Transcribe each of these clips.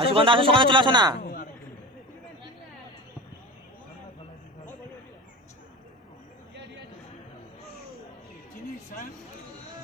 সুগন্ধা আসো সুগন্ধা চলে আসো না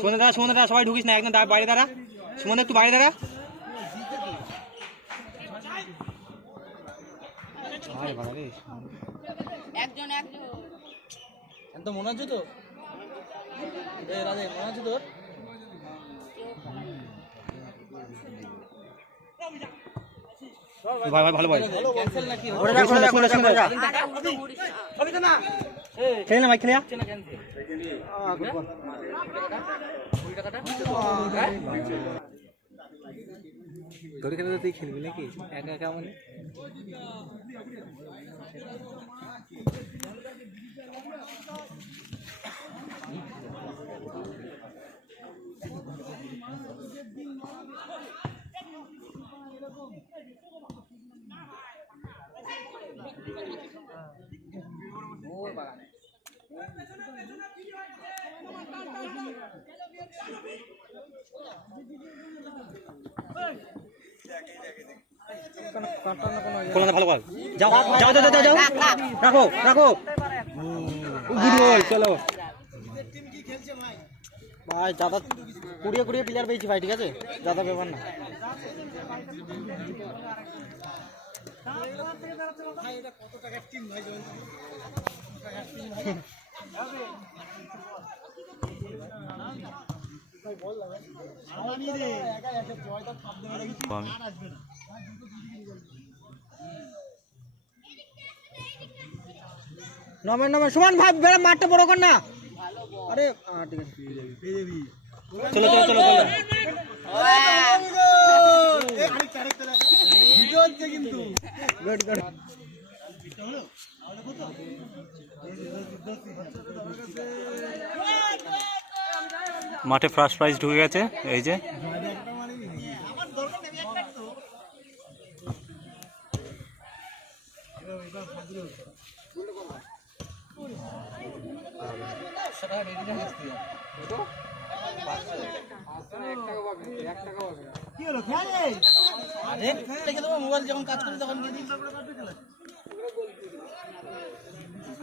সুমন দাদা সুমন দাদা সবাই ঢুকিস না একদম দা- বাইরে দাঁড়া। সুমন একটু বাইরে দাঁড়া। আরে একজন একজন। একদম মনে হচ্ছে তো এ রাজে মনে হচ্ছে তোর? ভাই ভাই ভালো ভাই ক্যান্সেল নাকি। খেলে না ভাই খেলে। তোর খেলে তুই খেলবি নাকি একা একা মানে যাও যাও রাখো রাখো। চলো। ভাই দাদা কুড়িয়ে কুড়িয়ে প্লেয়ার পেয়েছি ভাই, ঠিক আছে? দাদা ব্যাপার না। নমেন নমেন সমান ভাই বেড়া মাঠটা বড় কর না। আরে ঠিক আছে। চলো চলো চলো চলো। গুড গুড মাঠে ফার্স্ট প্রাইজ ঢুকে গেছে এই যে। মোবাইল যখন কাজ করি তখন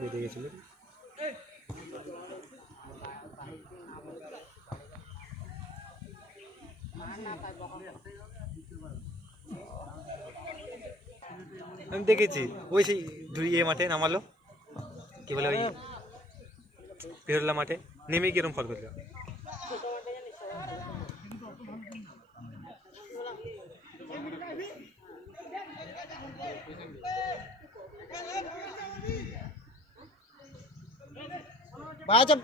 বেঁধে গেছিল। আমি দেখেছি, ওই সেই ধুইয়ে মাঠে নামালো। কি বলে ওই পেরোলা মাঠে, নেমে কিরম ফল করল। ভাই जब